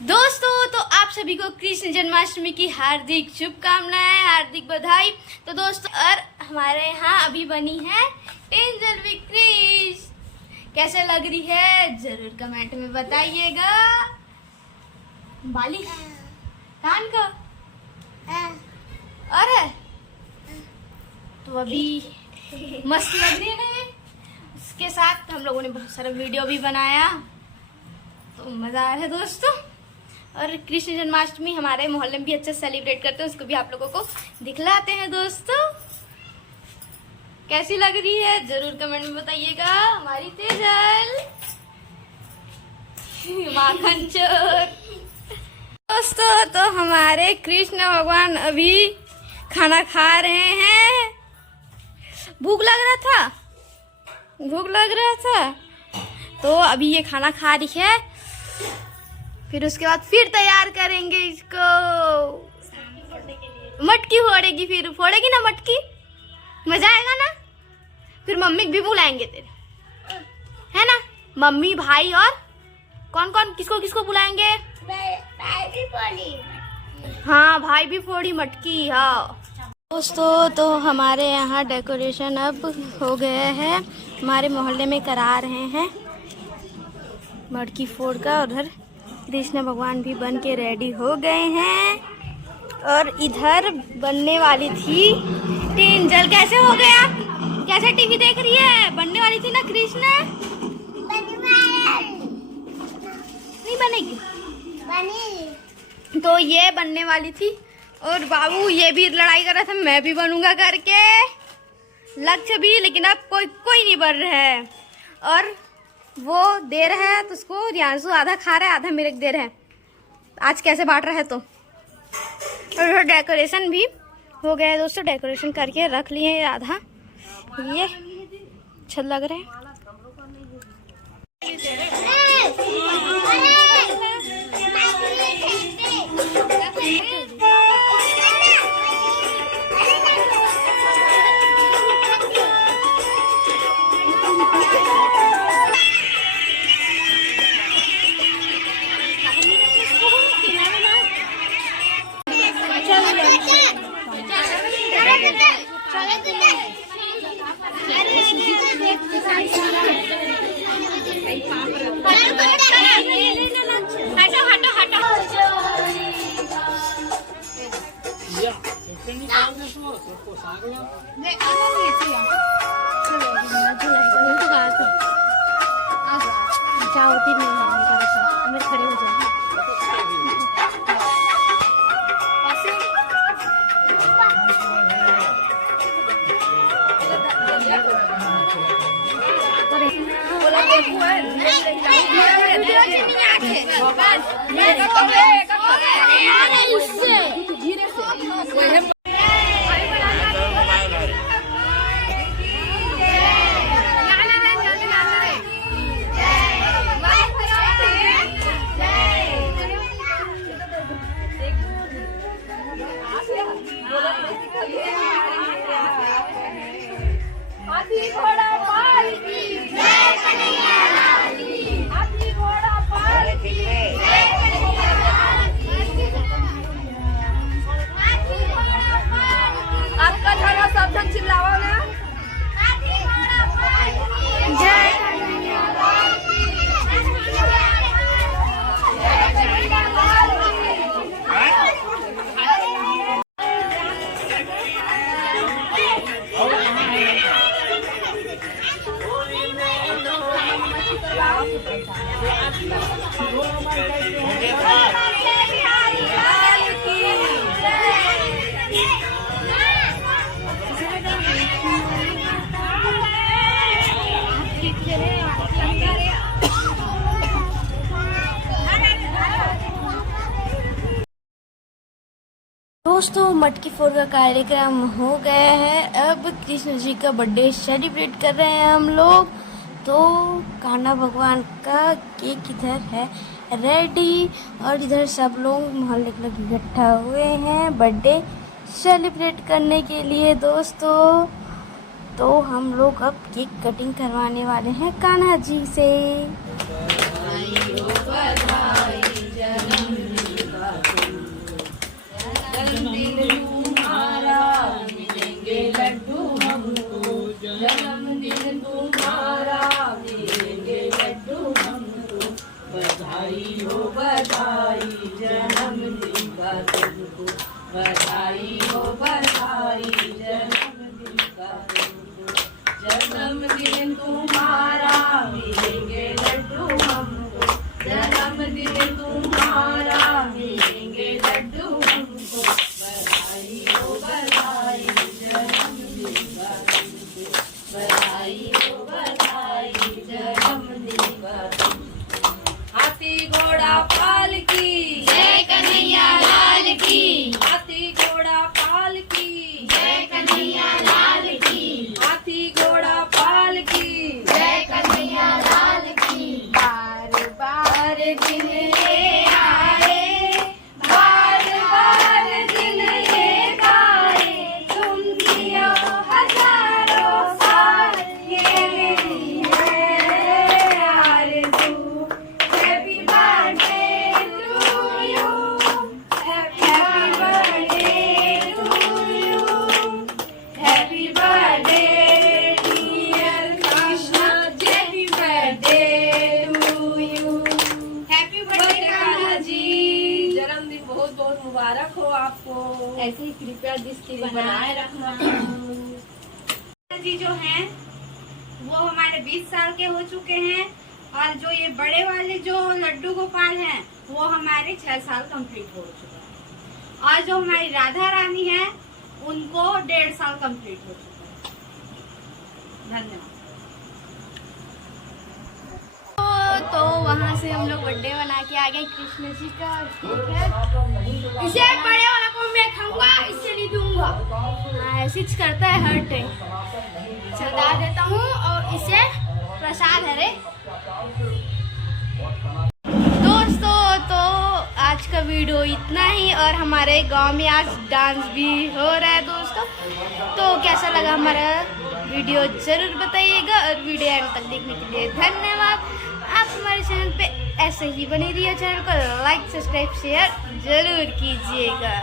दोस्तों तो आप सभी को कृष्ण जन्माष्टमी की हार्दिक शुभकामनाएं, हार्दिक बधाई। तो दोस्तों और हमारे यहाँ अभी बनी है एंजल विद कृष्ण। कैसे लग रही है जरूर कमेंट में बताइएगा। बाली कान का अरे तो अभी मस्त लग रही है ना। इसके साथ हम लोगों ने बहुत सारा वीडियो भी बनाया तो मजा आ रहा है दोस्तों। और कृष्ण जन्माष्टमी हमारे मोहल्ले में भी अच्छे सेलिब्रेट करते हैं, उसको भी आप लोगों को दिखलाते हैं दोस्तों। कैसी लग रही है जरूर कमेंट में बताइएगा। हमारी तेजल माखन चोर। दोस्तों तो हमारे कृष्ण भगवान अभी खाना खा रहे हैं। भूख लग रहा था तो अभी ये खाना खा रही है, फिर उसके बाद फिर तैयार करेंगे इसको। मटकी फोड़ेगी, फिर फोड़ेगी ना मटकी, मजा आएगा ना। फिर मम्मी भी बुलाएंगे तेरे, है ना। मम्मी भाई और कौन कौन किसको किसको बुलाएंगे। भाई भी फोड़ी। हाँ भाई भी फोड़ी मटकी। हाँ दोस्तों तो हमारे यहाँ डेकोरेशन अब हो गया है, हमारे मोहल्ले में करा रहे हैं मटकी फोड़ का। उधर कृष्ण भगवान भी बन के रेडी हो गए हैं और इधर बनने वाली थी एंजल। कैसे हो गया, कैसे टीवी देख रही है। बनने वाली थी ना कृष्ण, नहीं बनेगी बनी। तो ये बनने वाली थी और बाबू ये भी लड़ाई कर रहा था मैं भी बनूंगा करके। लक्ष्य भी, लेकिन अब कोई नहीं बन रहा है और वो दे रहा है तो उसको रियांशु आधा खा रहा है आधा मेरे को दे रहा है। आज कैसे बांट रहा है। तो और डेकोरेशन भी हो गया है दोस्तों, डेकोरेशन करके रख लिए हैं आधा। ये अच्छा लग रहा है। जाओ मेरे खड़े हो जाए। आपका धर्म सब जन चिल्लाओ ना। दोस्तों मटकी फोड़ का कार्यक्रम हो गया है। अब कृष्ण जी का बर्थडे सेलिब्रेट कर रहे हैं हम लोग। तो कान्हा भगवान का केक इधर है रेडी और इधर सब लोग मोहल्ले के लोग इकट्ठा हुए हैं बर्थडे सेलिब्रेट करने के लिए दोस्तों। तो हम लोग अब केक कटिंग करवाने वाले हैं कान्हा जी से। बधाई जन्मदिन का तुमको, बधाई हो बधाई जन्मदिन का तुमको। जन्मदिन तुम्हारा मिलेंगे लड्डू हमको, जन्मदिन तुम्हारा मिलेंगे लड्डू हमको। बधाई हो बधाई जन्मदिन का तुमको, बधाई हो बधाई जन्मदिन का तुमको। हाथी घोड़ा पालकी जय कन्हैया लाल की, हाथी घोड़ा पालकी जय कन्हैया लाल की, हाथी घोड़ा पालकी जय कन्हैया लाल की। बार बार दिन ये आए, बार बार दिन ये गाए, तुम जियो हजारों साल, ये मेरी है आरज़ू। Happy birthday to you, happy birthday to you, happy birthday dear Krishna, happy birthday to you. Happy birthday Kanha ji, जन्मदिन बहुत बहुत मुबारक हो आपको। ऐसे ही कृपया जिसकी बनाए रखना। जी जो हैं वो हमारे 20 साल के हो चुके हैं, और जो ये बड़े वाले जो लड्डू गोपाल हैं वो हमारे 6 साल कंप्लीट हो चुके हैं, और जो हमारी राधा रानी है उनको 1.5 साल कंप्लीट हो चुका है। धन्यवाद। तो वहाँ से हम लोग बर्थडे मना के आ गए कृष्ण जी का। ठीक है, इसे बड़े वाला को मैं खाऊंगा, इससे नहीं दूंगा। हाँ, ऐसे ही करता है हर टाइम। चला देता हूँ और इसे प्रसाद है रे। दोस्तों तो आज का वीडियो इतना ही, और हमारे गांव में आज डांस भी हो रहा है दोस्तों। तो कैसा लगा हमारा वीडियो जरूर बताइएगा, और वीडियो एंड तक देखने के लिए धन्यवाद। आप हमारे चैनल पे ऐसे ही बने रहिए, चैनल को लाइक सब्सक्राइब शेयर जरूर कीजिएगा।